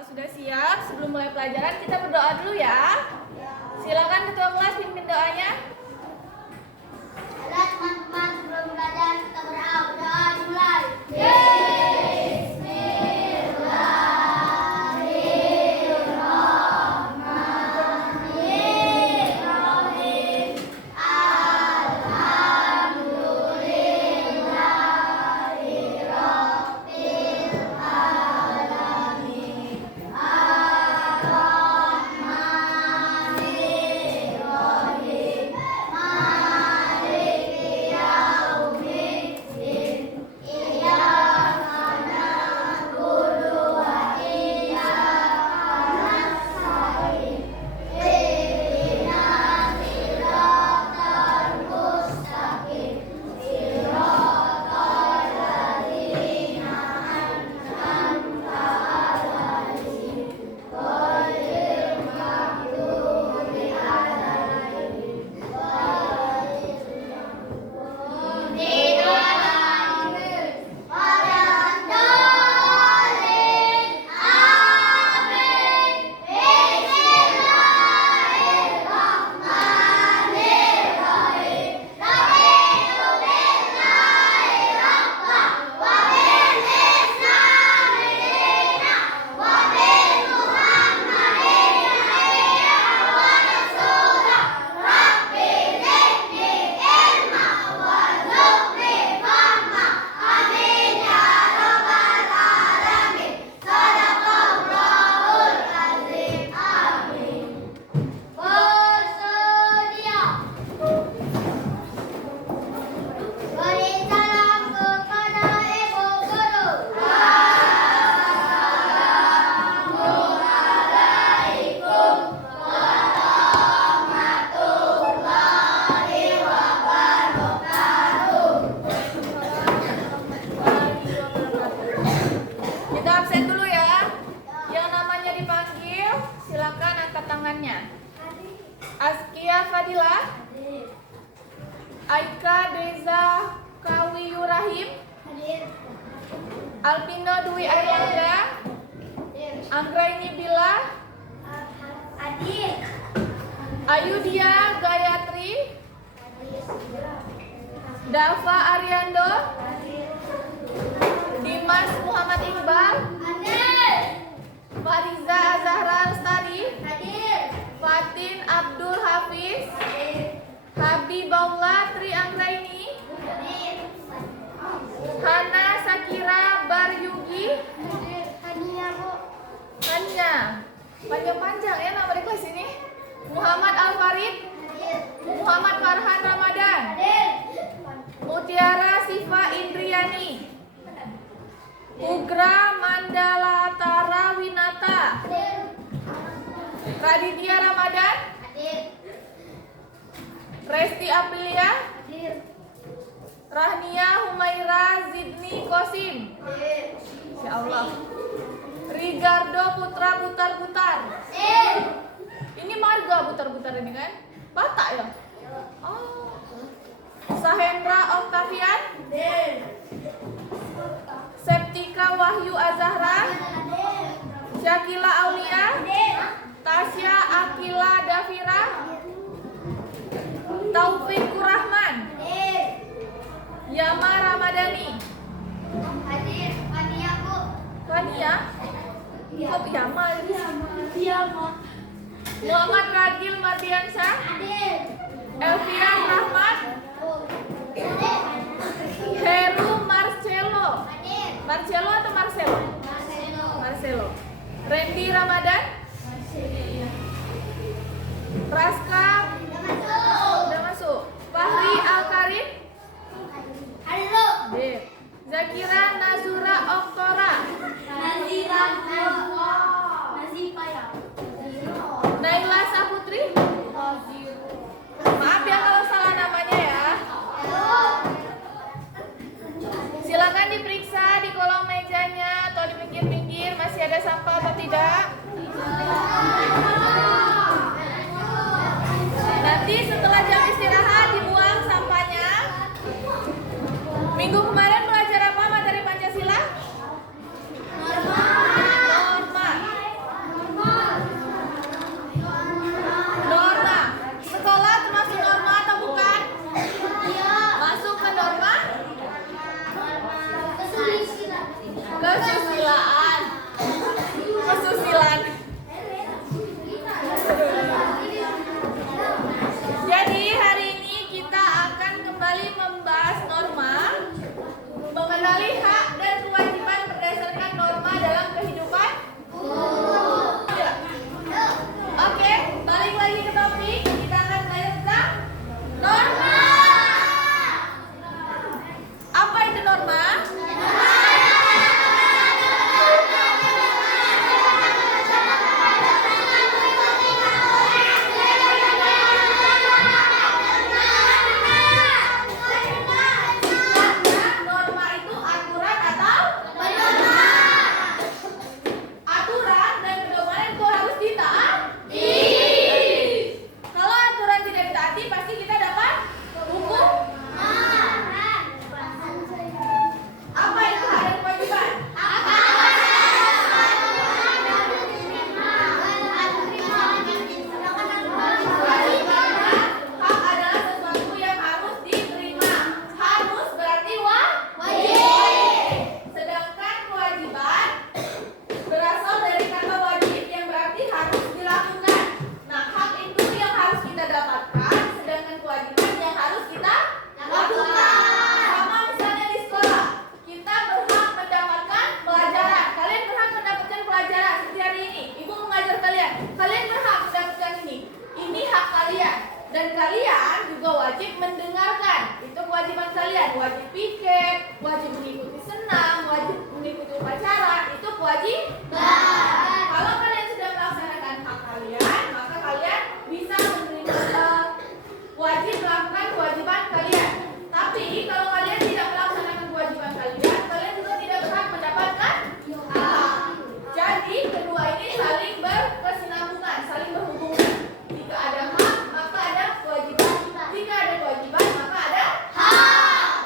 Kalau sudah siap, sebelum mulai pelajaran kita berdoa dulu ya. Silakan ketua kelas pimpin doanya. Halo teman-teman, sebelum belajar kita berdoa dimulai. Kita absen dulu ya. Yang namanya dipanggil, silakan angkat tangannya. Askia Fadila, Aika Deza Kawiyurahim, Alpino Dwi Airlangga, Anggraini Bila, Ayudia Gayatri, Dava Ariando, Dimas Muhammad Iqbal, Fariza Azahra Lestari, Fatin Abdul Hafiz, Habibullah Tri Anggraini, Hana Sakira Baryugi, Hanya panjang-panjang ya nama di kelas ini. Muhammad Al-Farid, Muhammad Farhan Ramadan, Mutiara Siva Indriani, Ugra Mandalatara Winata, Raditya Ramadan, Resti Aprilia, Rahnia Humaira Zidni Kosim, ya Allah, Rigardo Putra Butar-Butar. Ini marga Butar-Butar ini kan? Batak ya? Oh. Sahendra Octavian, Septika Wahyu Azahra, Syakila Aulia, Tasya Akila Davira, Taufik Kurahman, Yama Ramadhani, Fania, kok Yama ini? Muhammad Ragil Mardiansyah, Elvian Rahmat, Heru Marcelo. Marcelo atau Marcelo? Marcelo. Randy Ramadan, Raska udah masuk. Fahri Al-Karim, Zakira Nazura Oktora, Naila Saputri. Maaf ya kalau salah namanya ya. Silakan diperiksa di kolong mejanya atau di pinggir-pinggir masih ada sampah atau tidak. Nanti setelah jam istirahat dibuang sampahnya. Dan kalian juga wajib mendengarkan. Itu kewajiban kalian. Wajib piket, wajib mengikuti senam, wajib mengikuti upacara. Itu kewajiban. Kalau kalian sudah melaksanakan hak kalian, maka kalian bisa menerima wajib melakukan kewajiban kalian. Tapi kalau kalian tidak melaksanakan kewajiban kalian, kalian juga tidak berhak mendapatkan hak. Jadi kedua ini saling berkesinambungan, saling berhubungan. Jika ada hak, maka ada kewajiban. Jika ada kewajiban, maka ada hak.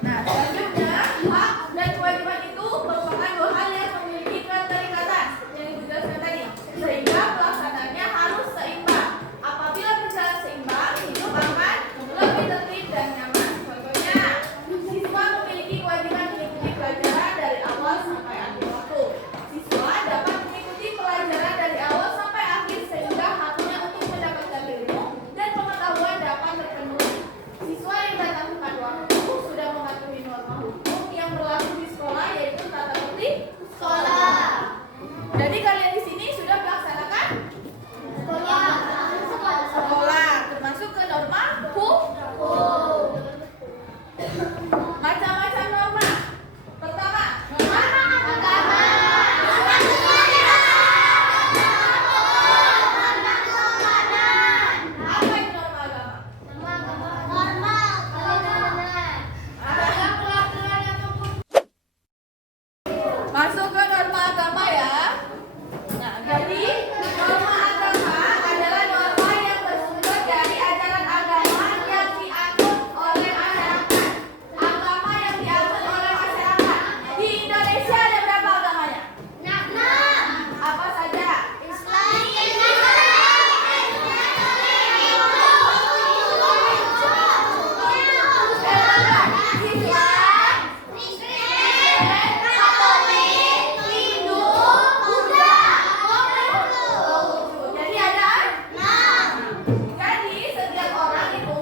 Nah, selanjutnya hak dan kewajiban itu merupakan dua hal yang memiliki keterikatan yang dijelaskan tadi, sehingga pelaksanaannya harus seimbang. Apabila berjalan seimbang, hidup akan lebih tertib dan nyaman. Contohnya, siswa memiliki kewajiban mengikuti pelajaran dari awal sampai akhir waktu. Siswa dapat mengikuti pelajaran dari awal sampai akhir sehingga haknya untuk mendapatkan ilmu dan pengetahuan dapat terpenuhi. Siswa yang datang tepat waktu sudah mematuhi norma hukum yang berlaku di sekolah, yaitu tata tertib sekolah. Jadi kalian di sini sudah melaksanakan sekolah, termasuk ke norma hukum. Macam-macam norma. Pertama, norma agama. Apa itu norma agama? Masuk ke norma agama ya. Nah, jadi norma agama adalah norma yang bersumber dari ajaran agama yang dianut oleh masyarakat. Agama yang dianut oleh masyarakat. Di Indonesia ada berapa agamanya? Apa saja? Jadi ada 6. Jadi setiap orang itu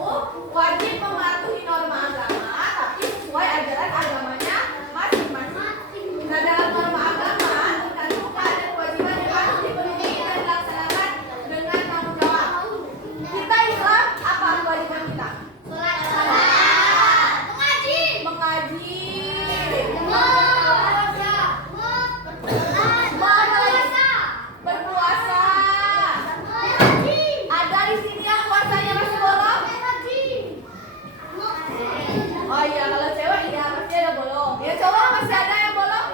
wajib mematuhi norma agama, tapi sesuai ajaran agamanya masing-masing. Nah, dalam norma agama terkandung hak dan kewajiban yang harus dipenuhi dan dilaksanakan dengan tanggung jawab. Kita Islam, apa kewajiban kita? Mengaji, berpuasa. Ada di sini yang puasanya masih bolong? Oh iya, kalau cewek iya pasti ada bolong. Ya cowok masih ada yang bolong?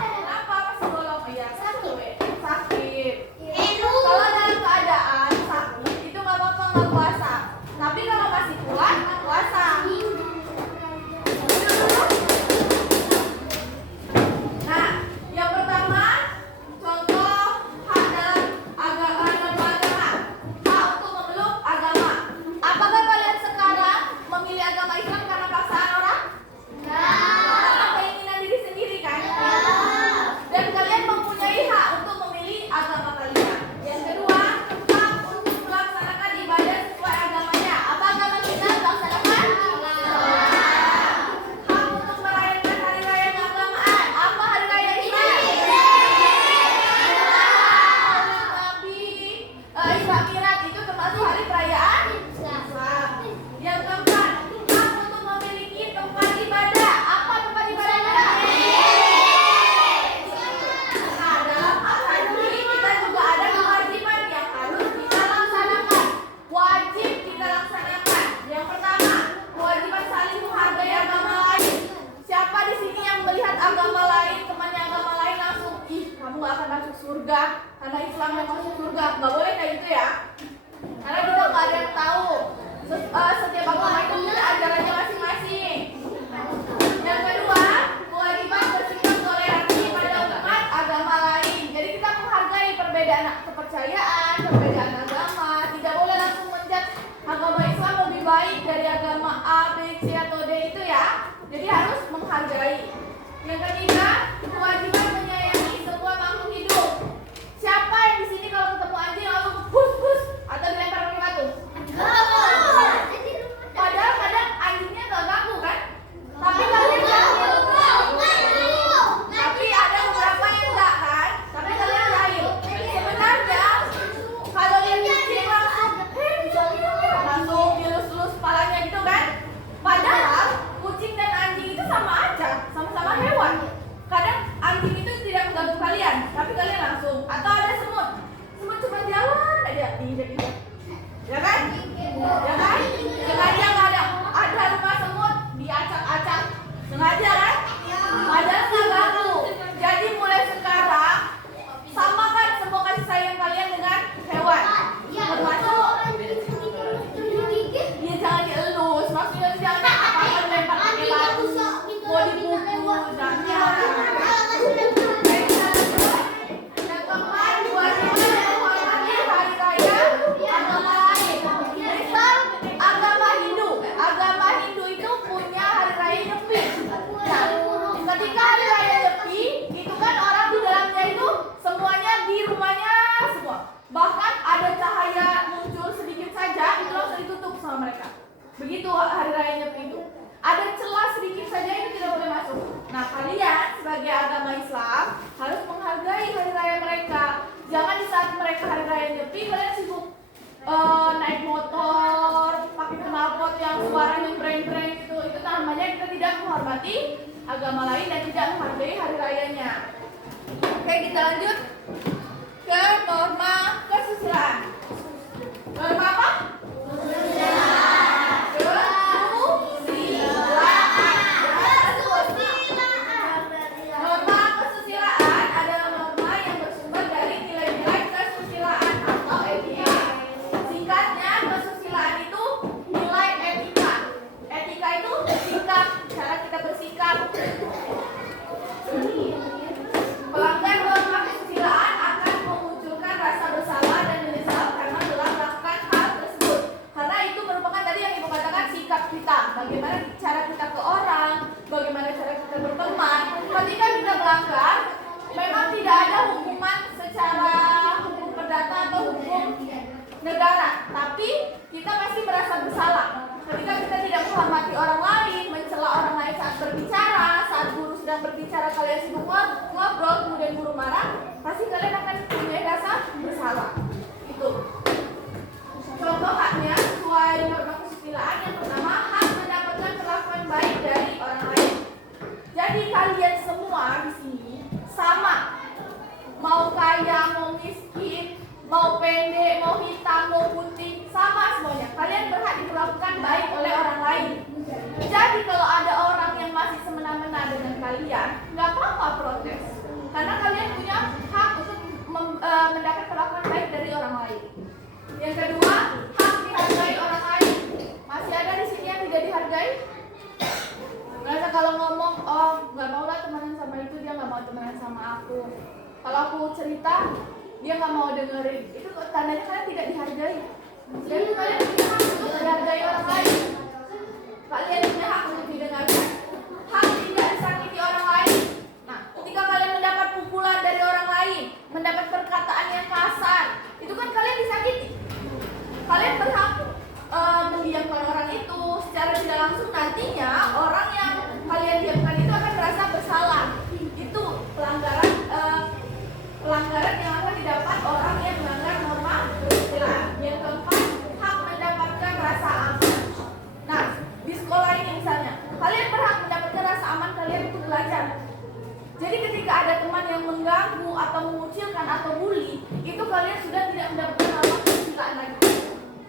Kenapa masih bolong? Iya, sakit. Kalau dalam keadaan sakit itu nggak apa-apa nggak puasa. Tapi kalau masih kuat nggak puasa. Nah, yang pertama contoh hak dalam norma agama, hak untuk memeluk agama. Apakah kalian sekarang memilih agama Islam karena paksaan orang? Karena keinginan diri sendiri kan? Dan kalian mempunyai hak untuk memilih agama kalian. Yang kedua, hak untuk melaksanakan ibadah sesuai agamanya. Apa agama kita melaksanakan? Hak untuk merayakan hari raya keagamaan. Apa hari raya Islam? Nabi, Isra Mi'raj itu termasuk hari perayaan Islam. Yang keempat, hak untuk memiliki tempat ibadah. Apa tempat ibadah kita? Nah, dalam hal ini kita juga ada kewajiban yang harus kita laksanakan. Wajib kita laksanakan. Yang pertama, kewajiban saling menghargai agama lain. Siapa di sini yang melihat agama lain, temannya agama lain langsung, ih kamu gak akan masuk surga karena Islam yang masuk surga? Nggak boleh kayak gitu ya. Karena kita nggak ada yang tahu. Setiap agama itu punya ajarannya masing-masing. Yang kedua, kewajiban bersikap toleransi pada umat agama lain. Jadi kita menghargai perbedaan kepercayaan, perbedaan agama. Tidak boleh langsung menjudge agama Islam lebih baik dari agama A, B, C atau D itu ya. Jadi harus menghargai. Yang ketiga, kewajiban menyayangi semua makhluk hidup. Siapa yang di sini kalau ketemu anjing langsung bus atau dilempar pakai batu? Padahal kadang anjingnya nggak ganggu kan? Tapi kalian yakin? Tapi ada beberapa yang enggak kan? Tapi kalian kalian, tapi kalian langsung. Atau ada semut cuma jalan aja, diinjak-injak, ya kan? Ya kan? Sengaja nggak ada rumah semut diacak-acak, sengaja kan? Padahal nggak baku. Jadi mulai sekarang samakan semua kasih sayang kalian dengan hewan, termasuk ya jangan dielus, maksudnya tuh jangan apa-apa lempar pakai batu, mau dipukul, jangan. Yang keempat, kewajiban menghormati hari raya agama lain. Misal agama Hindu itu punya hari raya Nyepi. Nah, ketika hari raya Nyepi itu kan orang di dalamnya itu semuanya di rumahnya semua. Bahkan ada cahaya muncul sedikit saja itu langsung ditutup sama mereka. Begitu hari raya Nyepi itu. Ada celah sedikit saja itu tidak boleh masuk. Nah, kalian sebagai agama Islam harus menghargai hari raya mereka. Jangan di saat mereka hari raya Nyepi kalian sibuk naik motor, pakai knalpot yang suaranya breng-breng gitu. Itu namanya kita tidak menghormati agama lain dan tidak menghargai hari rayanya. Oke, kita lanjut ke norma kesusilaan. Norma apa? Norma kesusilaan adalah norma yang bersumber dari nilai-nilai kesusilaan atau etika. Singkatnya, kesusilaan itu nilai etika. Etika itu sikap, cara kita bersikap. Pelanggar norma kesusilaan akan memunculkan rasa bersalah dan menyesal karena telah melakukan hal tersebut. Karena itu merupakan tadi yang ibu katakan sikap kita. Bagaimana cara kita ke orang, bagaimana cara kita berteman. Ketika kita melanggar, memang tidak ada hukuman secara hukum perdata atau hukum negara, tapi kita pasti merasa bersalah. Ketika kita tidak menghormati orang lain, mencela orang lain saat berbicara, saat guru sedang berbicara kalian sibuk ngobrol, kemudian guru marah, pasti kalian akan punya rasa bersalah. Itu contoh haknya sesuai norma kesusilaan. Yang pertama, hak mendapatkan perlakuan baik dari orang lain. Jadi kalian semua di sini sama, mau kaya, mau miskin, mau pendek, mau hitam, mau putih, sama semuanya. Kalian berhak diperlakukan baik oleh orang lain. Jadi kalau ada orang yang masih semena-mena dengan kalian, nggak apa-apa protes, karena kalian punya hak untuk mendapat perlakuan baik dari orang lain. Yang kedua, hak dihargai orang lain. Masih ada di sini yang tidak dihargai? Merasa kalau ngomong, oh nggak mau lah temenan sama itu, dia nggak mau temenan sama aku. Kalau aku cerita, dia nggak mau dengerin. Itu tandanya kalian tidak dihargai. Jadi kalian punya hak untuk dihargai orang lain. Kalian punya hak untuk didengarkan. Hak tidak disakiti orang lain. Nah, ketika kalian mendapat pukulan dari orang lain, mendapat perkataan yang kasar, itu kan kalian disakiti. Kalian berhak mendiamkan orang itu. Secara tidak langsung nantinya orang yang kalian diamkan itu akan merasa bersalah. Itu pelanggaran yang akan didapat orang yang melanggar norma kesusilaan. Yang keempat, hak mendapatkan rasa aman. Nah, di sekolah ini misalnya, kalian berhak mendapatkan rasa aman kalian untuk belajar. Jadi ketika ada teman yang mengganggu atau mengucilkan atau bully, itu kalian sudah tidak mendapatkan norma kesusilaan lagi.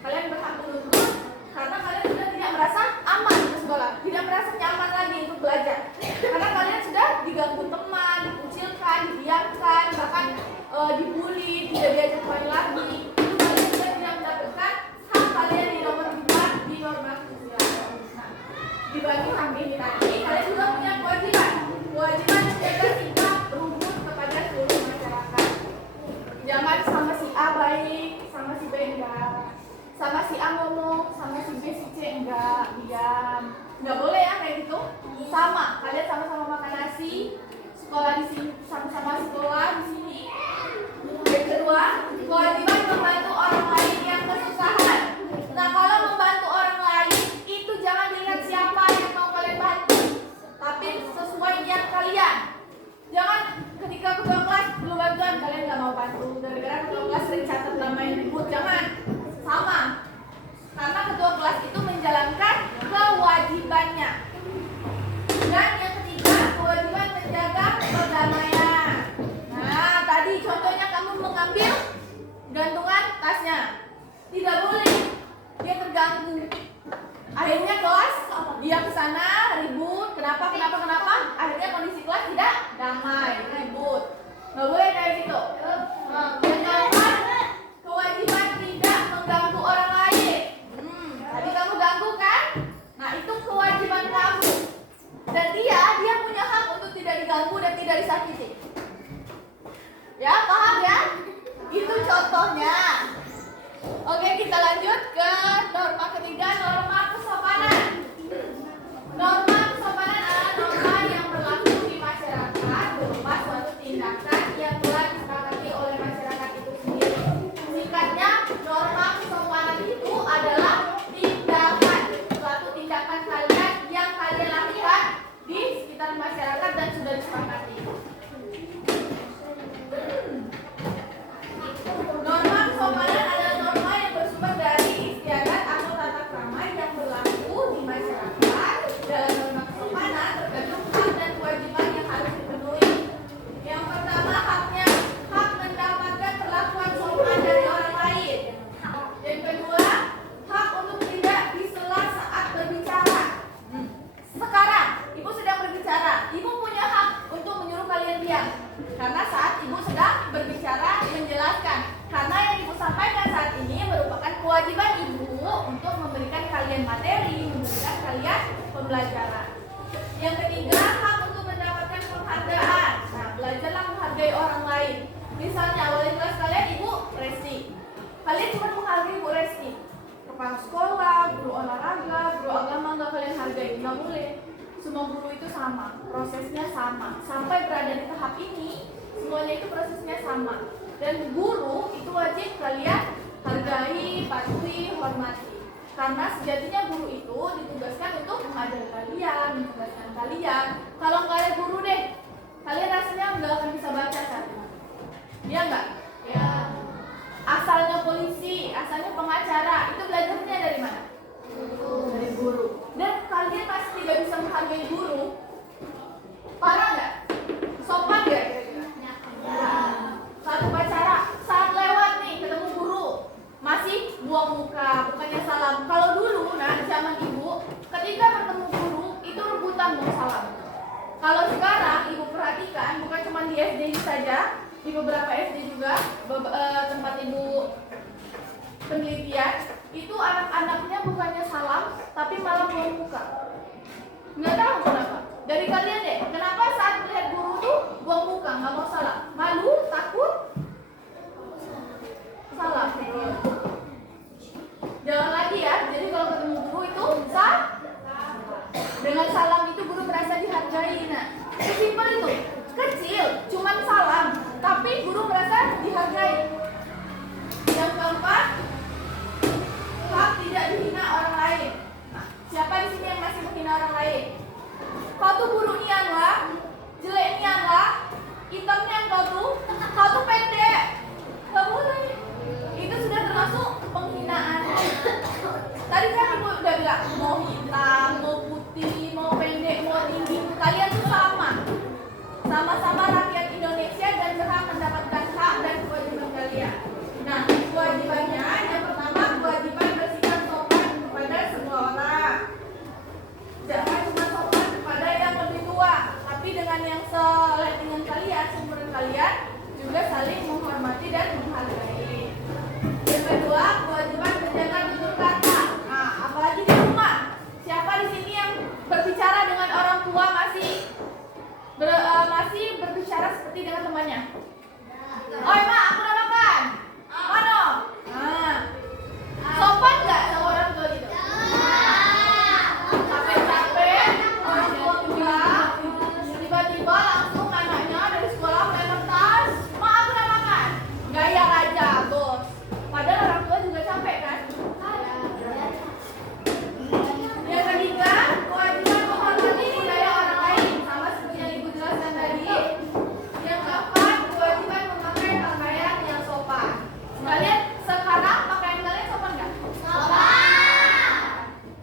Kalian berhak menuntut karena kalian sudah tidak merasa aman di sekolah, tidak merasa nyaman lagi untuk belajar. Karena kalian sudah diganggu teman, dikucilkan, didiamkan, bahkan dibully, tidak diajak main lagi. Itu kalian sudah tidak mendapatkan hak kalian di nomor 4 di norma kesusilaan. Nah, dibagi hak ini nanti kalian juga punya kewajiban menjaga sikap rumput kepada seluruh masyarakat. Jangan sama si A baik, sama si B enggak. Sama si A ngomong, sama si B, si C enggak, diam. Enggak boleh ya kayak gitu. Sama, kalian sama-sama makan nasi, sekolah di sini, sama-sama sekolah di sini. Yang kedua, kewajiban membantu orang lain yang kesusahan. Nah, kalau membantu orang lain itu jangan dilihat siapa yang mau kalian bantu, tapi sesuai niat kalian. Jangan ketika ketua kelas belum bantuan kalian nggak mau bantu gara-gara ketua kelas sering catat nama yang ribut. Jangan. Sama, karena ketua kelas itu menjalankan kewajibannya. Dan yang ketiga, kewajiban menjaga perdamaian. Nah, Akhirnya kelas dia ke sana ribut. Kenapa? Akhirnya kondisi kelas tidak damai, ribut. Nggak boleh kayak gitu. Yang keempat, kewajiban tidak mengganggu orang lain. Tadi kamu ganggu kan? Nah, itu kewajiban kamu. Dan dia punya hak untuk tidak diganggu dan tidak disakiti. Ya, paham ya? Itu contohnya. Oke, kita lanjut ke norma ketiga, norma kesopanan. Norma kesopanan adalah norma yang berlaku di masyarakat berupa suatu tindakan yang telah disepakati oleh masyarakat itu sendiri. Singkatnya, norma kesopanan itu adalah tindakan, suatu tindakan kalian yang kalian lakukan di sekitar masyarakat dan sudah disepakati. Norma kesopanan adalah norma yang bersumber dari istiadat atau tata krama yang berlaku di masyarakat. Dalam norma kesopanan terkandung hak dan kewajiban yang harus dipenuhi. Yang pertama, haknya hak mendapatkan perlakuan sopan dari orang lain. Yang kedua, hak untuk tidak disela saat berbicara. Sekarang ibu sedang berbicara, ibu punya hak untuk menyuruh kalian diam karena saat ibu sedang berbicara menjelaskan. Karena yang ibu sampaikan saat ini merupakan kewajiban ibu untuk memberikan kalian materi, memberikan kalian pembelajaran. Yang ketiga, hak untuk mendapatkan penghargaan. Nah, belajarlah menghargai orang lain. Misalnya, wali kelas kalian Ibu Resti. Kalian cuma menghargai Ibu Resti. Kepala sekolah, guru olahraga, guru agama nggak kalian hargai, nggak boleh. Semua guru itu sama, prosesnya sama. Sampai berada di tahap ini, semuanya itu prosesnya sama. Dan guru itu wajib kalian hargai, patuhi, hormati. Karena sejatinya guru itu ditugaskan untuk mengajari kalian, mencerdaskan kalian. Kalau nggak ada guru deh, kalian rasanya nggak akan bisa baca saat ini. Iya nggak? Ya. Asalnya polisi, asalnya pengacara, itu belajarnya dari mana? Dari guru. Dan kalian masih tidak bisa menghargai guru. Parah nggak? Sopan nggak kira-kira? Ya. Satu upacara, saat lewat nih ketemu guru, masih buang muka, bukannya salam. Kalau dulu, nah zaman ibu, ketika bertemu guru itu rebutan mau salam. Kalau sekarang ibu perhatikan, bukan cuma di SD saja, di beberapa SD juga, tempat ibu penelitian, itu anak-anaknya bukannya salam, tapi malah buang muka. Nggak tahu kenapa. Dari kalian deh, kenapa saat melihat guru tuh buang muka, nggak mau salam? Malu, takut, salam. Jangan lagi ya. Jadi kalau ketemu guru itu dengan salam itu guru merasa dihargai. Nah, simpel itu, kecil, cuman salam, tapi guru merasa dihargai. Yang keempat, hak tidak dihina orang lain. Nah, siapa di sini yang masih menghina orang lain? Kau tuh guru nian lah, jelek nian lah, hitam nian kau tuh pendek. Gak boleh. Itu sudah termasuk penghinaan. Tadi kan ibu udah bilang, mau hitam, mau putih, mau pendek, mau tinggi, kalian tuh sama. Sama-sama rakyat Indonesia dan berhak mendapatkan hak dan kewajiban kalian. Nah, kewajibannya yang pertama, kewajiban bersikap sopan kepada semua orang. Jangan cuma sopan kepada yang lebih tua, tapi dengan yang selentingan kalian, seumuran kalian, juga saling menghormati dan menghargai. Yang kedua, kewajiban menjaga tutur kata. Nah, apalagi di rumah. Siapa di sini yang berbicara dengan orang tua masih berbicara seperti dengan temannya? Oi mak, aku udah makan. Mano? Nah, sopan nggak sama orang tua gitu? Capek-capek, orang tua pulang, tiba-tiba langsung anaknya dari sekolah main tas. Mak, aku udah makan. Gaya aja, bos. Padahal orang tua juga capek kan? Yang ketiga, kewajiban menghormati budaya orang lain, sama seperti yang ibu jelaskan tadi. Yang keempat, kewajiban memakai pakaian yang sopan. Kalian sekarang pakaian kalian sopan nggak? Sopan.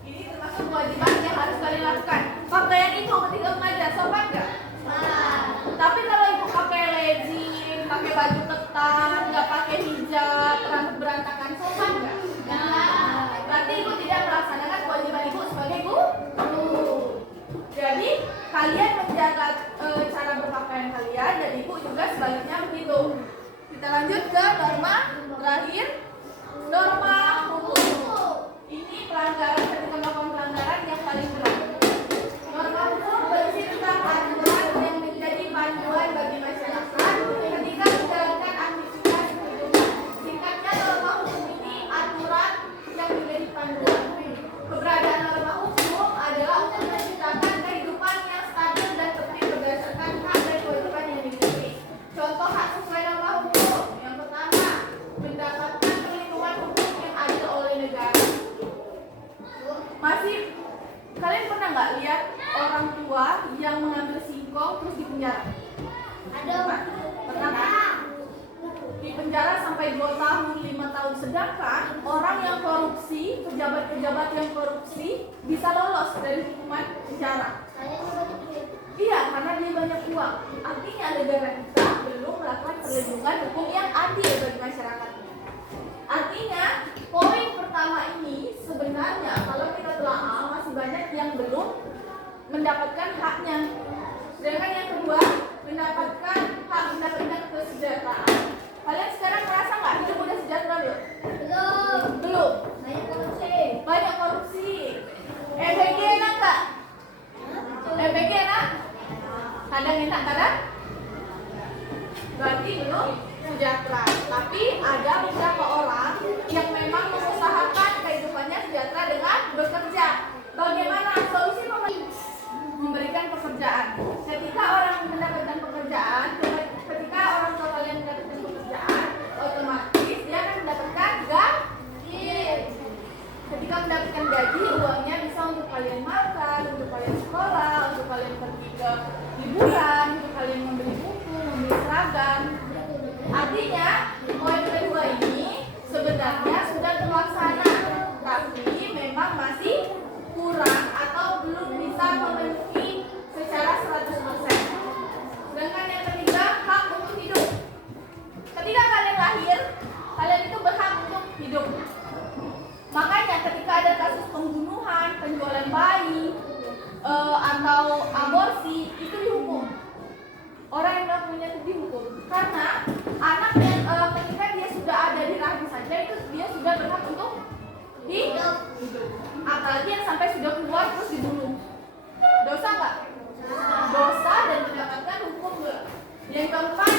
Ini termasuk kewajiban yang harus kalian lakukan. Pakaian itu ketika mengajar sopan nggak? Sopan. sebaliknya begitu. Kita lanjut ke norma terakhir, norma hukum. Ini pelanggaran, ketika melakukan pelanggaran yang paling berat. Norma hukum berisi tentang aturan yang menjadi panduan bagi masyarakat ketika menjalankan aktivitas kehidupan. Singkatnya, norma hukum ini aturan yang menjadi panduan. Keberadaan norma hukum adalah untuk menciptakan kehidupan yang stabil dan tertib berdasarkan hak dan kewajiban yang dimiliki. Contoh hak sesuai norma hukum. Yang pertama, mendapatkan perlindungan hukum yang adil oleh negara. Masih, kalian pernah nggak lihat orang tua yang mengambil singkong terus dipenjara? Ada. Pernah kan? Dipenjara sampai 2 tahun, 5 tahun. Sedangkan orang yang korupsi, pejabat-pejabat yang korupsi bisa lolos dari hukuman penjara. Iya, karena dia banyak uang. Artinya negara kita belum melakukan perlindungan hukum yang adil bagi masyarakat. Artinya, poin pertama ini sebenarnya kalau kita telah masih banyak yang belum mendapatkan haknya. Sedangkan yang kedua, mendapatkan hak mendapatkan kesejahteraan. Kalian sekarang merasa nggak hidup udah sejahtera belum? Belum. Banyak korupsi. EBG enak nggak? EBG enak? Kadang enak, kadang? Berarti belum sejahtera. Tapi ada beberapa orang yang memang mengusahakan kehidupannya sejahtera dengan bekerja. Bagaimana solusi memberikan pekerjaan? Ketika orang mendapatkan pekerjaan, ketika orang tua kalian mendapatkan pekerjaan, otomatis dia akan mendapatkan gaji. Ketika mendapatkan gaji, uangnya bisa untuk kalian makan, untuk kalian sekolah, untuk kalian pergi ke liburan, untuk kalian membeli buku, membeli seragam. Artinya, poin kedua ini sebenarnya sudah terlaksana, tapi memang masih kurang atau belum bisa memenuhi secara 100%. Sedangkan yang ketiga, hak untuk hidup. Ketika kalian lahir, kalian itu berhak untuk hidup. Makanya ketika ada kasus pembunuhan, penjualan bayi, atau aborsi, itu dihukum. Orang yang melakukannya itu dihukum. Karena anak yang ketika dia sudah ada di rahim saja, itu dia sudah berhak untuk hidup. Apalagi yang sampai sudah keluar terus dibunuh. Dosa nggak? Dosa dan mendapatkan hukum. Yang keempat,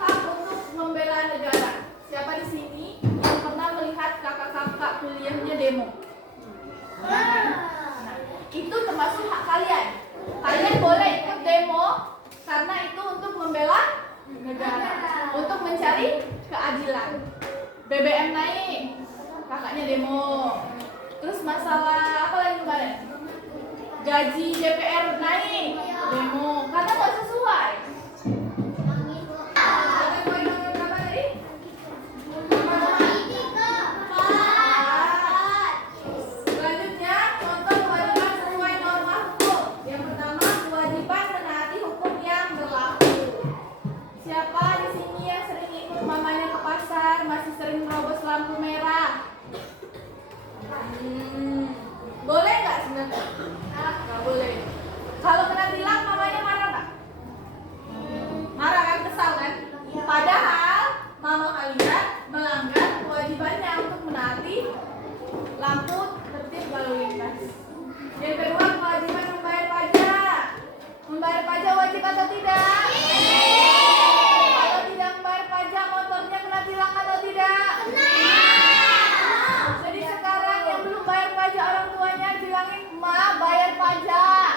hak untuk membela negara. Siapa di sini yang pernah melihat kakak-kakak kuliahnya demo? Nah, itu termasuk hak kalian. Kalian boleh ikut demo karena itu untuk membela negara, untuk mencari keadilan. BBM naik, kakaknya demo. Terus masalah apa lagi kemarin? Gaji DPR naik, demo karena nggak sesuai. Selanjutnya, contoh kewajiban sesuai norma hukum. Yang pertama, kewajiban menaati hukum yang berlaku. Siapa di sini yang sering ikut mamanya ke pasar, masih sering merobos lampu merah? Boleh nggak sebenarnya? Nggak boleh. Kalau kena tilang, mamanya marah nggak? Marah kan, kesal kan? Padahal mama kalian melanggar kewajibannya untuk menaati lampu tertib lalu lintas. Yang kedua, kewajiban membayar pajak. Membayar pajak wajib atau tidak? Kalau tidak membayar pajak, motornya kena tilang atau tidak? Jadi sekarang yang belum bayar pajak, orang tuanya bilangin, "Ma, bayar pajak,"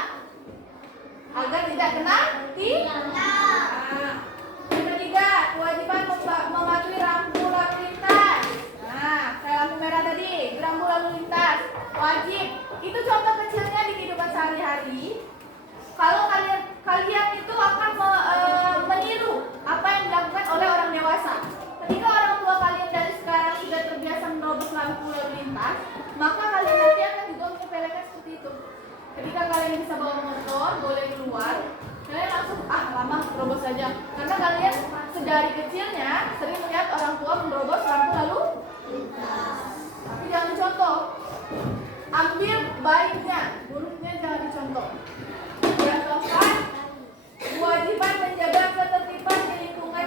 agar tidak kena tilang. Yang ketiga, kewajiban mematuhi rambu lalu lintas. Nah, kayak lampu merah tadi, rambu lalu lintas wajib. Itu contoh kecilnya di kehidupan sehari-hari. Kalau kalian itu akan meniru apa yang dilakukan oleh orang dewasa. Ketika orang tua kalian dari sekarang sudah terbiasa menerobos lampu lalu lintas, maka kalian nanti akan juga menyepelekan seperti itu. Ketika kalian bisa bawa motor, boleh keluar, kalian langsung lama terobos saja. Karena kalian sedari kecilnya sering melihat orang tua menerobos lampu lalu lintas. Tapi jangan dicontoh. Ambil baiknya, buruknya jangan dicontoh. Yang keempat, kewajiban menjaga ketertiban di lingkungan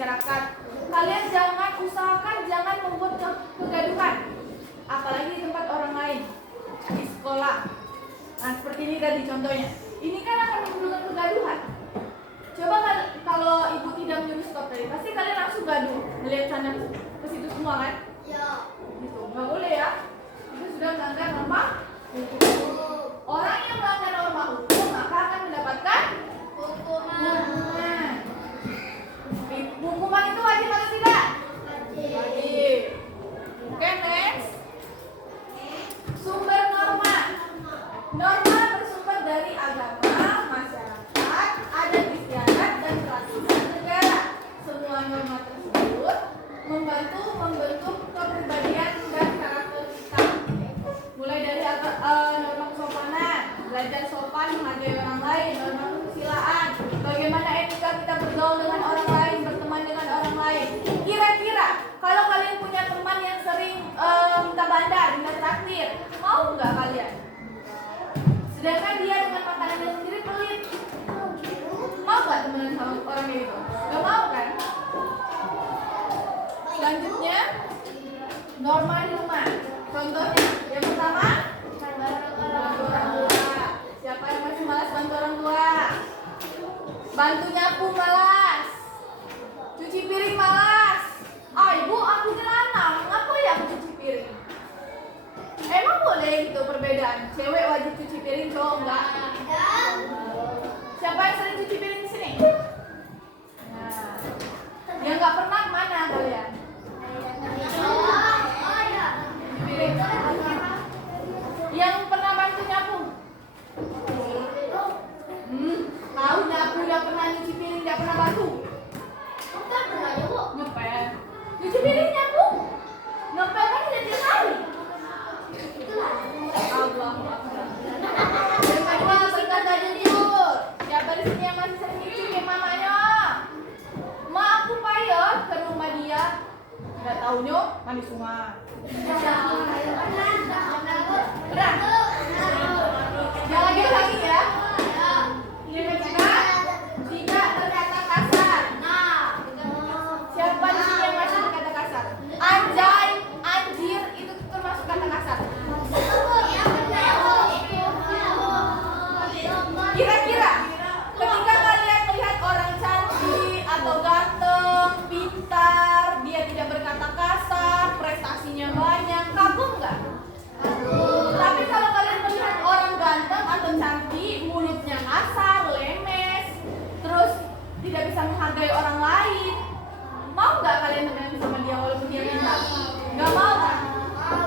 masyarakat. Kalian usahakan jangan membuat kegaduhan, apalagi di tempat orang lain, di sekolah. Nah, seperti ini tadi contohnya. Ini kan akan menimbulkan kegaduhan. Coba kalau ibu tidak menyuruh stop tadi, pasti kalian langsung gaduh, melihat sana ke situ semua kan? Ya. Gitu, nggak boleh ya. Itu sudah melanggar norma hukum. Orang yang melanggar norma hukum maka akan mendapatkan Hukuman. hukuman. Hukuman itu wajib atau tidak? Wajib. Oke, next. Sumber norma. Norma bersumber dari agama, masyarakat, adat istiadat, dan peraturan negara. Semua norma tersebut membantu membentuk kepribadian dan karakter kita. Mulai dari norma kesopanan, belajar sopan menghargai orang lain, norma kesusilaan, bagaimana etika kita bergaul dengan orang lain, berteman dengan orang lain. Kira-kira kalau kalian punya teman yang sering minta bandar, minta traktir, mau nggak kalian? Sedangkan dia dengan makanannya sendiri pelit, mau nggak temenan sama orang kayak gitu? Nggak mau kan? Selanjutnya, norma di rumah. Contohnya, yang pertama, bantu orang tua. Siapa yang masih malas bantu orang tua? Bantu nyapu malas, cuci piring malas. Ah ibu, aku lanang, ngapa ya aku cuci piring? Emang boleh gitu perbedaan? Cewek wajib cuci piring, cowok enggak? Siapa yang sering cuci piring di sini? Nah, yang nggak pernah mana kalian? Piring. Yang pernah bantu nyapu? Tahu nyapu, udah pernah nyuci piring, udah pernah bantu? Ngepel. Cuci piring nyapu? Ngepel kan udah tiap hari. Allah. Yang kedua, berkata jujur. Siapa di sini yang masih sering nyuci ke mamanya? Ma, aku payah ke rumah dia. Nggak taunya mandi sungai. Berat. Yang lagi ya. Yang ketiga, tidak berkata kasar. Siapa di sini yang masih berkata kasar? Anjay, anjir, itu termasuk kata kasar. Kira-kira ketika kalian melihat orang cantik atau ganteng, pintar, dia tidak berkata kasar, prestasinya banyak, kagum nggak? Tapi kalau kalian melihat orang ganteng atau cantik, mulutnya kasar, lemes, terus tidak bisa menghargai orang lain, mau nggak kalian temenan sama dia walaupun dia pintar? Nggak mau kan?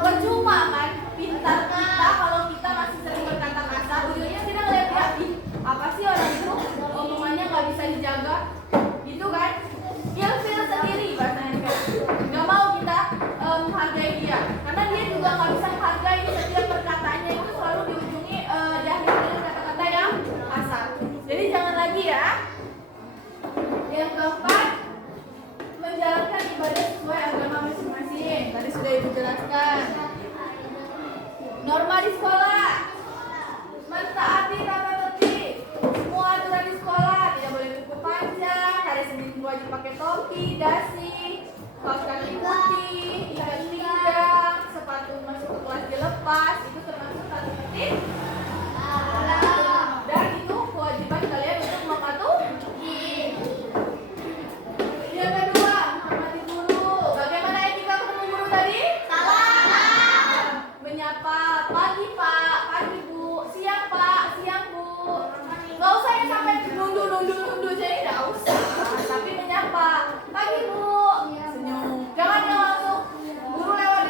Percuma kan? Pintar kita kalau kita masih sering berkata kasar, ujungnya kita ngeliat dia, ih, apa sih orang itu? Omongannya nggak bisa dijaga, gitu kan? Ilfil sendiri bahasanya kan? Nggak mau kita menghargai dia, karena dia juga nggak bisa menghargai setiap perkataannya itu selalu diujungi dengan kata-kata yang kasar. Jadi jangan lagi ya. Yang keempat, menjalankan ibadah sesuai agama masing-masing. Tadi sudah ibu jelaskan. Norma di sekolah, mentaati tata tertib. Semua aturan di sekolah, tidak boleh berkuku panjang, hari Senin wajib pakai topi, dasi, kaos kaki putih, ikat pinggang, sepatu masuk ke kelas dilepas. Itu termasuk tata tertib. Dan itu kewajiban kalian untuk mematuhi. Yang kedua, menghormati guru. Bagaimana etika ketemu guru tadi? Salam. Menyapa, pagi Pak, pagi Bu, siang Pak, siang Bu. Nggak usah yang sampai nundu jadi nggak usah. Tapi menyapa, pagi Bu, senyum. Jangan yang langsung guru lewat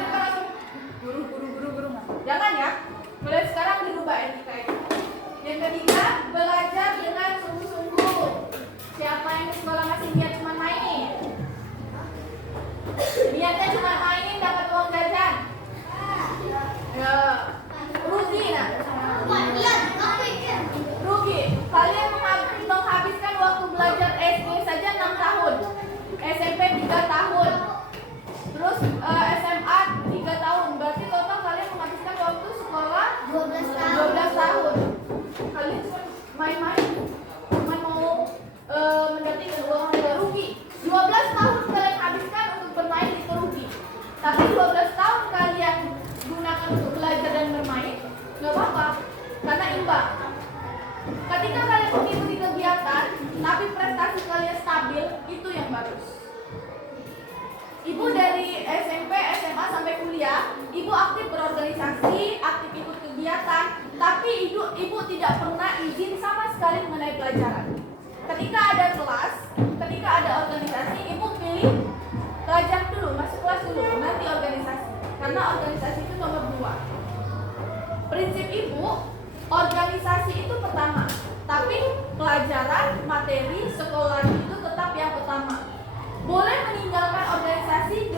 apa? Karena imbang. Ketika kalian mengikuti kegiatan, tapi prestasi kalian stabil, itu yang bagus. Ibu dari SMP, SMA sampai kuliah, ibu aktif berorganisasi, aktif ikut kegiatan, tapi ibu tidak pernah izin sama sekali mengenai pelajaran. Ketika ada kelas, ketika ada organisasi, ibu pilih belajar dulu, masuk kelas dulu, nanti organisasi. Karena organisasi itu nomor 2. Prinsip ibu, organisasi itu pertama, tapi pelajaran, materi, sekolah itu tetap yang utama. Boleh meninggalkan organisasi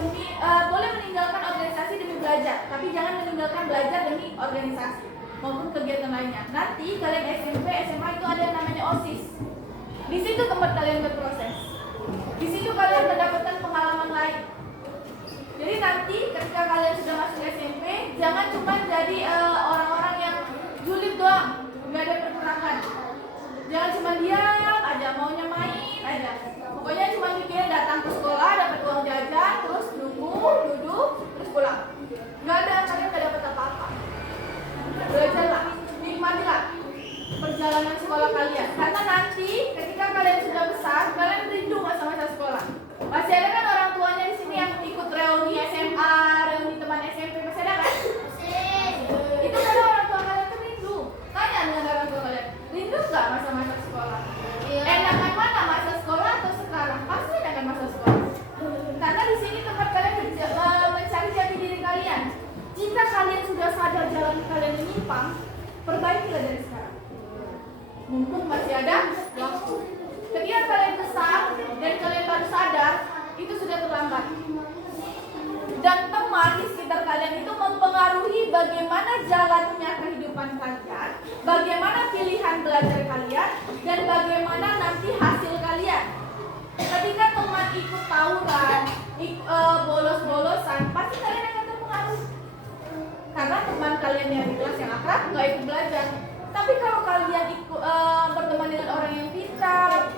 demi belajar, tapi jangan meninggalkan belajar demi organisasi maupun kegiatan lainnya. Nanti kalian SMP, SMA itu ada yang namanya OSIS. Di situ tempat kalian berproses. Di situ kalian mendapatkan pengalaman lain. Jadi nanti ketika kalian sudah masuk SMP, jangan cuma jadi orang-orang yang julid doang, nggak ada pergerakan. Jangan cuma diam aja, maunya main aja. Pokoknya cuma mikirin datang ke sekolah, dapat uang jajan, terus nunggu, duduk, terus pulang. Nggak ada, kalian nggak dapat apa-apa. Belajarlah, nikmatilah perjalanan sekolah kalian. Karena nanti ketika kalian sudah besar, kalian rindu masa-masa sekolah. Masih ada kan orang tuanya di sini yang ikut reuni SMA, reuni teman SMP, masih ada kan? Itu karena orang tua kalian tuh rindu. Tanya dengan orang tua kalian, rindu nggak masa-masa sekolah? Enakan mana masa sekolah atau sekarang? Pasti enakan masa sekolah. Karena di sini tempat kalian mencari jati diri kalian. Jika kalian sudah sadar jalan kalian menyimpang, perbaikilah dari sekarang. Mumpung masih ada waktu. Ketika kalian besar dan kalian baru sadar, itu sudah terlambat. Dan teman di sekitar kalian itu mempengaruhi bagaimana jalannya kehidupan kalian, bagaimana pilihan belajar kalian, dan bagaimana nanti hasil kalian. Ketika teman ikut tawuran, bolos-bolosan, pasti kalian akan terpengaruh. Karena teman kalian yang di kelas yang akrab nggak ikut belajar. Tapi kalau kalian berteman dengan orang yang pintar,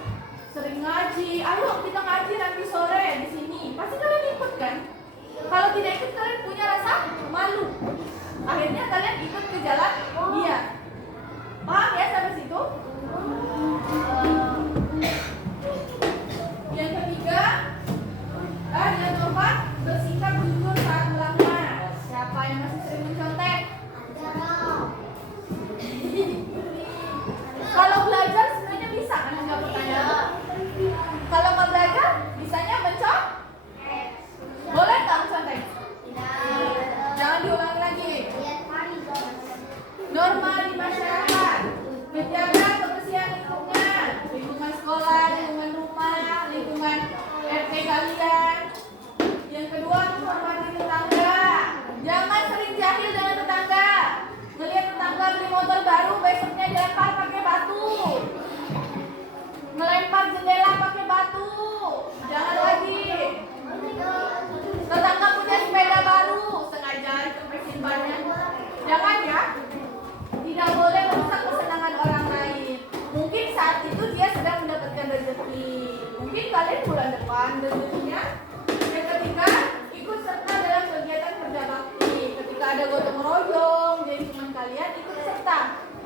sering ngaji, ayo kita ngaji nanti sore di sini, pasti kalian ikut kan? Kalau tidak ikut, kalian punya rasa malu. Akhirnya kalian ikut ke jalan dia. Paham ya sampai situ? Yang ketiga, yang keempat, bersikap jujur saat melamar. Siapa yang masih sering mencontek? Kalau belajar sebenarnya bisa kan, nggak pertanyaan. Kalau mau belajar, bisanya mencontek. Boleh nggak mencontek? Jangan diulangi lagi. Norma di masyarakat, menjaga kebersihan lingkungan, lingkungan sekolah, lingkungan rumah, lingkungan RT kalian. Yang kedua, menghormati tetangga. Jangan sering jahil dengan tetangga. Melihat tetangga beli motor baru, besoknya dilempar pakai batu. Melempar jendela pakai batu. Jangan lagi. Tetangga punya sepeda baru, sengaja kepesin banyak. Jangan ya. Tidak boleh merusak kesenangan orang lain. Mungkin saat itu dia sedang mendapatkan rezeki. Mungkin kalian bulan depan rezekinya. Yang ketiga, ikut serta dalam kegiatan kerja bakti. Ketika ada gotong royong, jadi teman kalian ikut serta.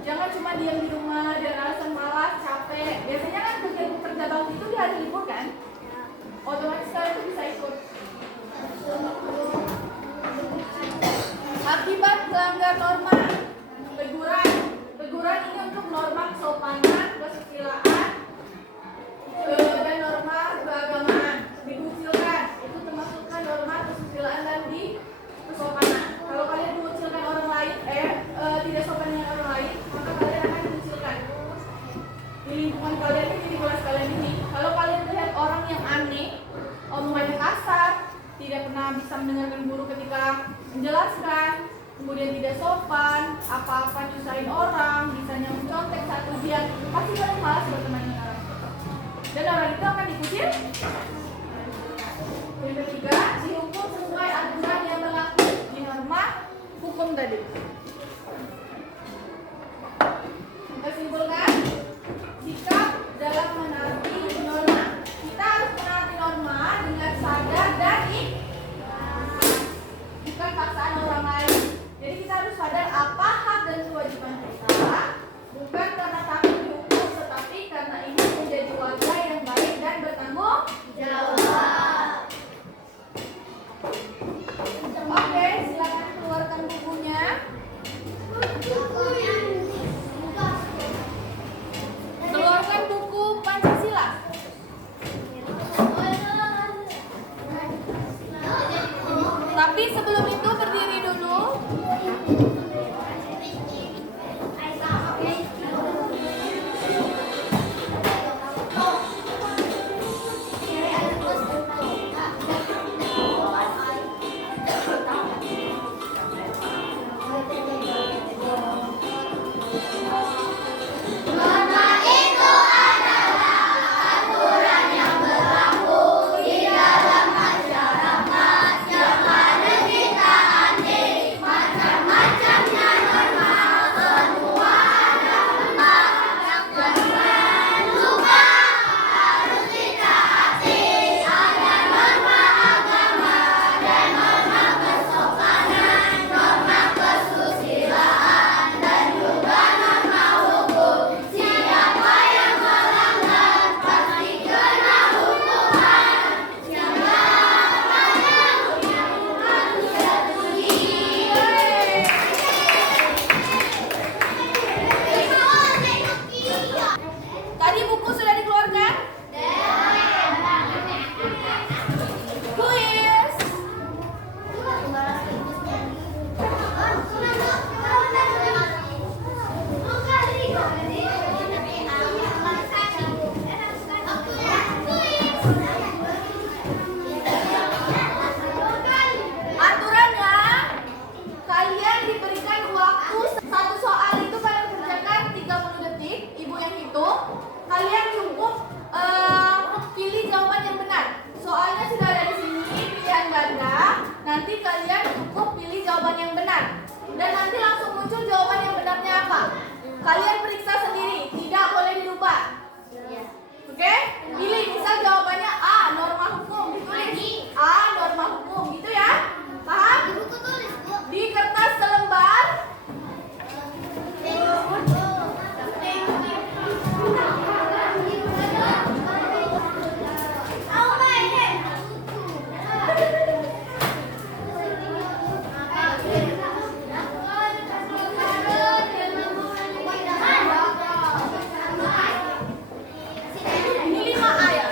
Jangan cuma diam di rumah dan alasan malas, capek. Biasanya kan kegiatan kerja bakti itu di hari libur kan? Otomatis kalian itu bisa ikut. Akibat melanggar norma, teguran ini untuk norma kesopanan, kesusilaan, dan norma keagamaan. Dikucilkan, itu termasukkan norma kesusilaan dan di kesopanan. Kalau kalian mengucilkan orang lain, tidak sopan dengan orang lain, maka kalian akan dikucilkan di lingkungan kalian ini, di kelas kalian ini. Kalau kalian melihat orang yang aneh, omongannya kasar, tidak pernah bisa mendengarkan guru ketika menjelaskan, kemudian tidak sopan, apa-apa nyusahin orang, bisanya mencontek saat ujian, pasti kalian malas berteman dengan orang itu. Dan orang itu akan dikucil. Yang ketiga, dihukum sesuai aturan yang berlaku di norma hukum tadi. Kita simpulkan, sikap dalam menaati norma. Kita harus menaati norma dengan sadar dan bukan paksaan orang lain. Jadi kita harus sadar apa hak dan kewajiban Norma itu adalah aturan yang berlaku di dalam masyarakat yang harus ditaati. Macam-macamnya norma, semua ada benar. Jangan lupa harus ditaati. Ada norma agama dan norma kesopanan, norma kesusilaan, dan juga norma hukum. Siapa yang melanggar pasti kena hukuman. Siapa yang manusia suci. Tadi buku sudah dikeluarkan? Kuis. Aturannya, kalian diberikan waktu satu soal itu kalian kerjakan 30 detik. Ibu yang hitung. Kalian cukup pilih jawaban yang benar. Soalnya sudah ada di sini pilihan ganda. Nanti kalian cukup pilih jawaban yang benar. Dan nanti langsung muncul jawaban yang benarnya apa. Kalian periksa sendiri, tidak boleh dirubah. Oke? Pilih misal jawabannya A, norma hukum. Ditulis A, norma hukum. Gitu ya? Paham? Di kertas selembar. Ini 5A ya?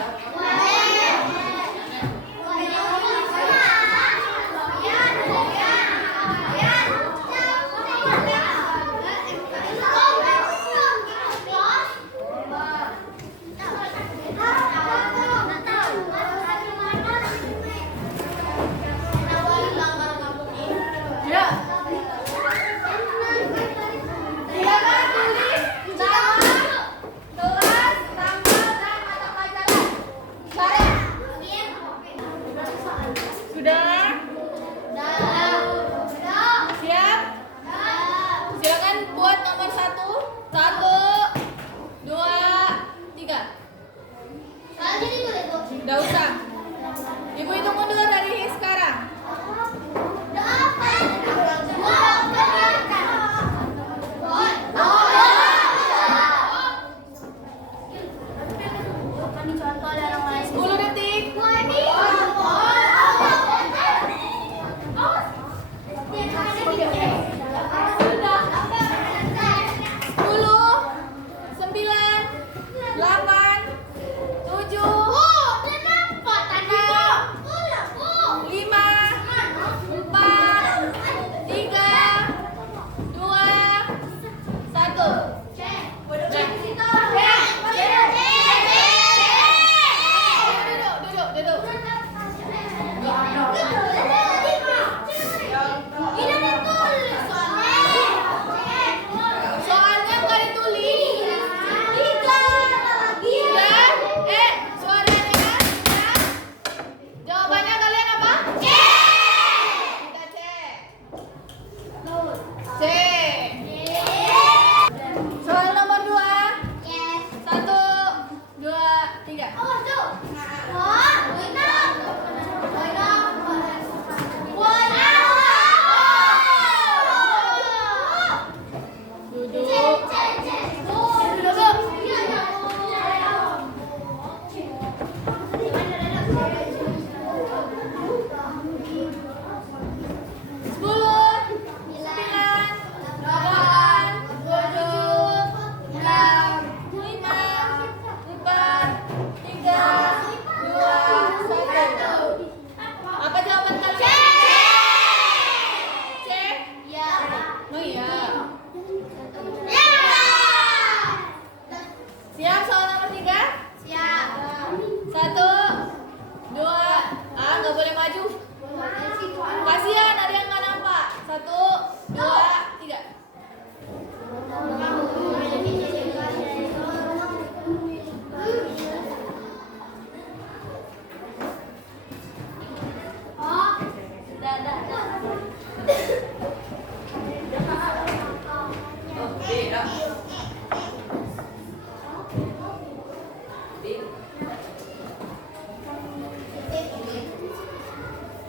3.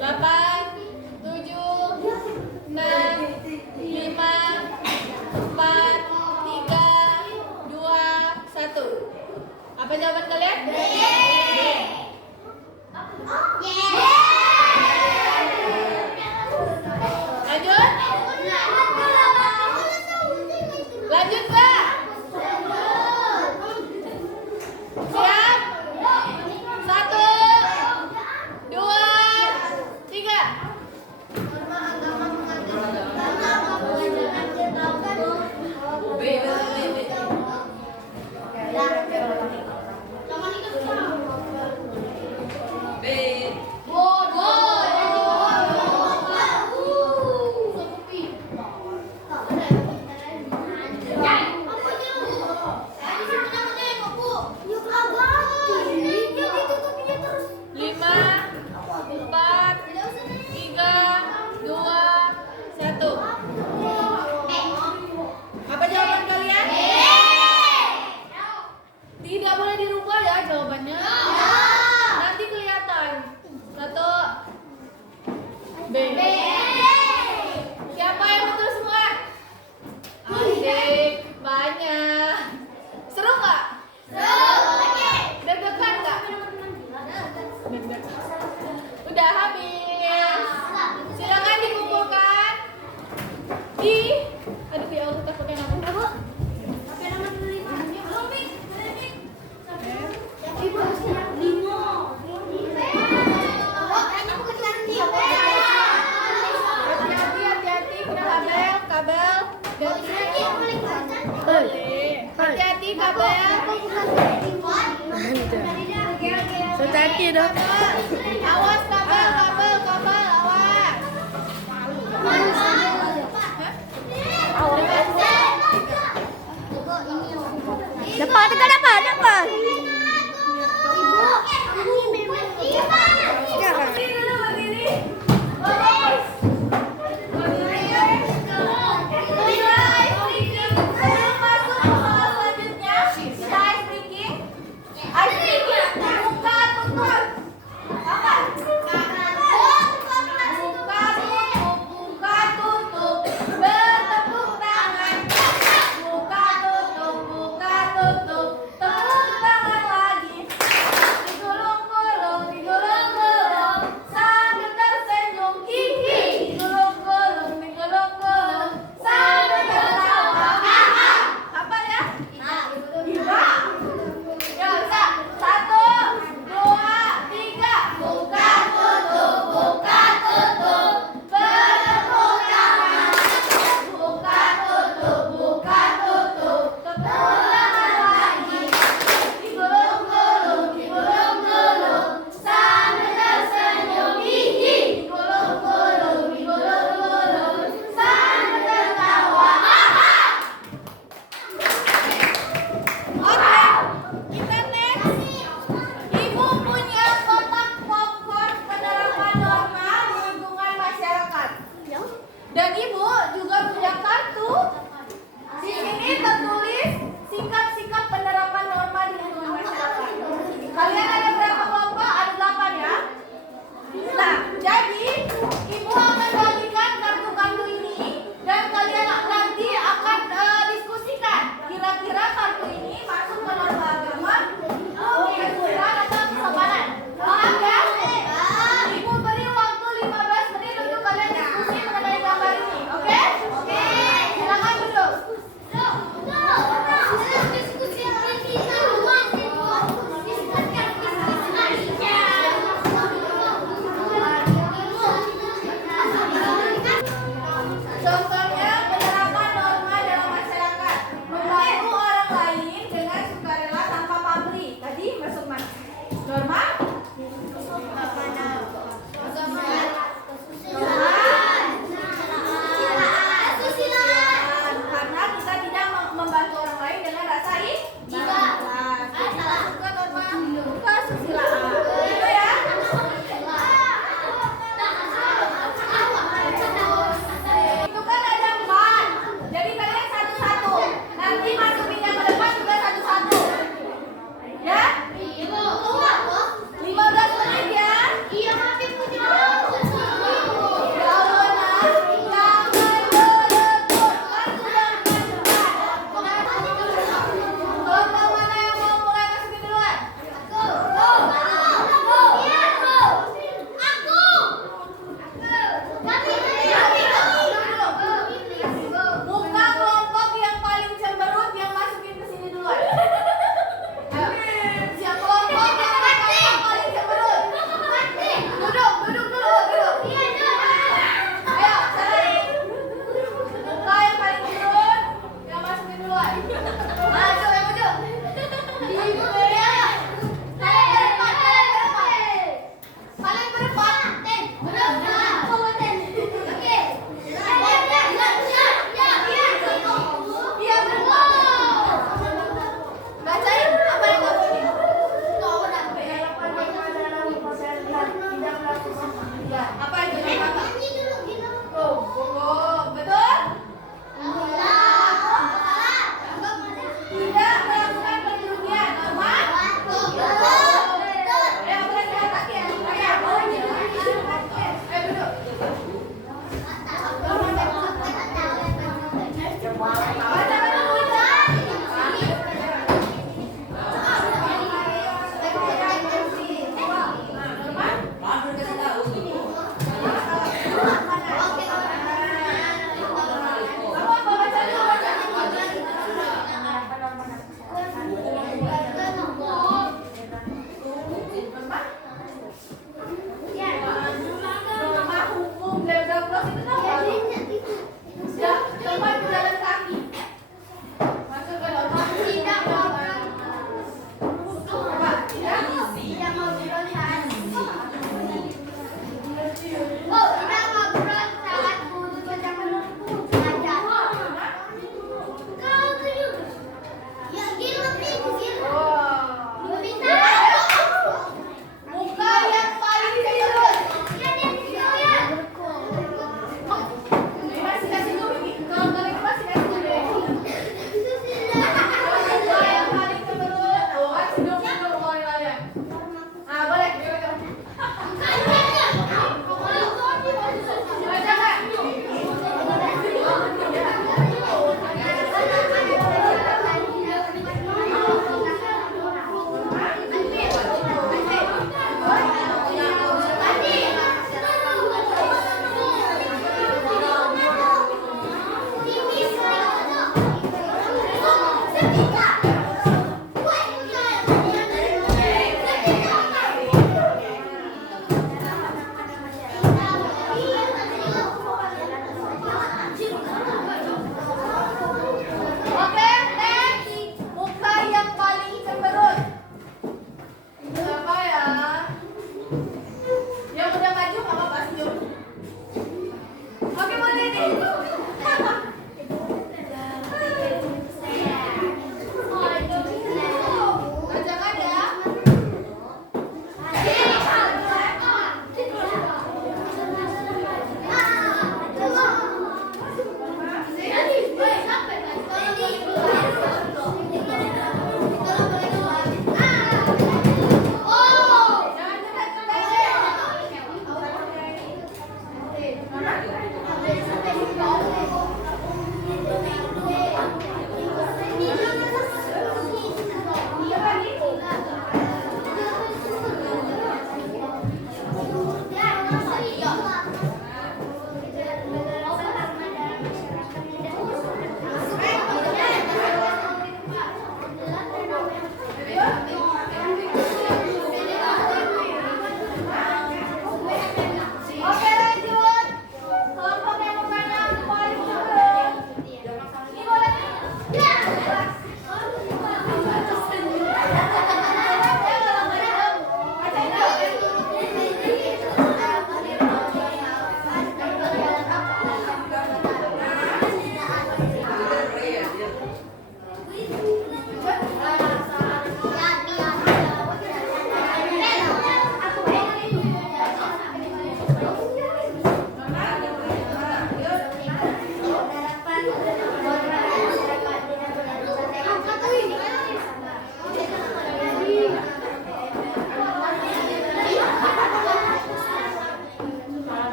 Delapan, 7, 6, 5, 4, 3, 2, 1. Apa jawaban kalian? Lanjut? Lanjut Mbak? Siap? 1, 2, 3. Lima, 4, 3, 2, 1. Apa jawaban kalian? Tidak boleh dirubah ya jawabannya. Nanti kelihatan. 1, B. Siapa yang betul semua? Asik, banyak. Seru nggak? Deg-degan nggak? Udah habis. Silakan dikumpulkan di. Aduh ya Allah, kita pakai nama apa? Hati-hati, kena kabel. Hati-hati kabel. Hati-hati dong. Awas kabel, awas. Dapat. Berdiri dulu, berdiri. Bagus. Sebelum masuk ke soal selanjutnya, kita ice breaking. Buka, tutup. Apa? Buka, tutup. Buka,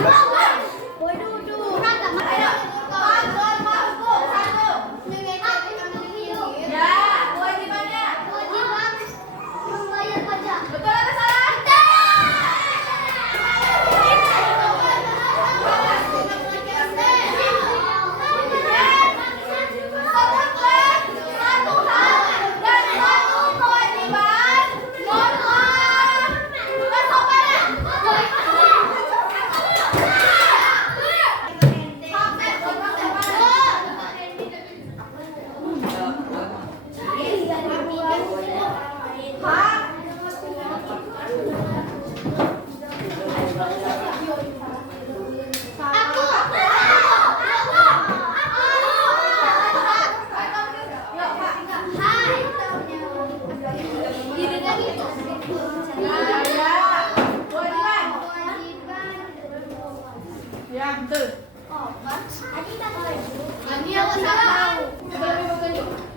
Ayo, kontrol masuk. Satu. Ya, kewajibannya. Betul atau salah? Sebutkan satu hal dan satu kewajiban normal kesopanan. Sampai ya, betul. Oh, kan? Tadi tak boleh. Ini yang salah. Coba lebih petunjuk.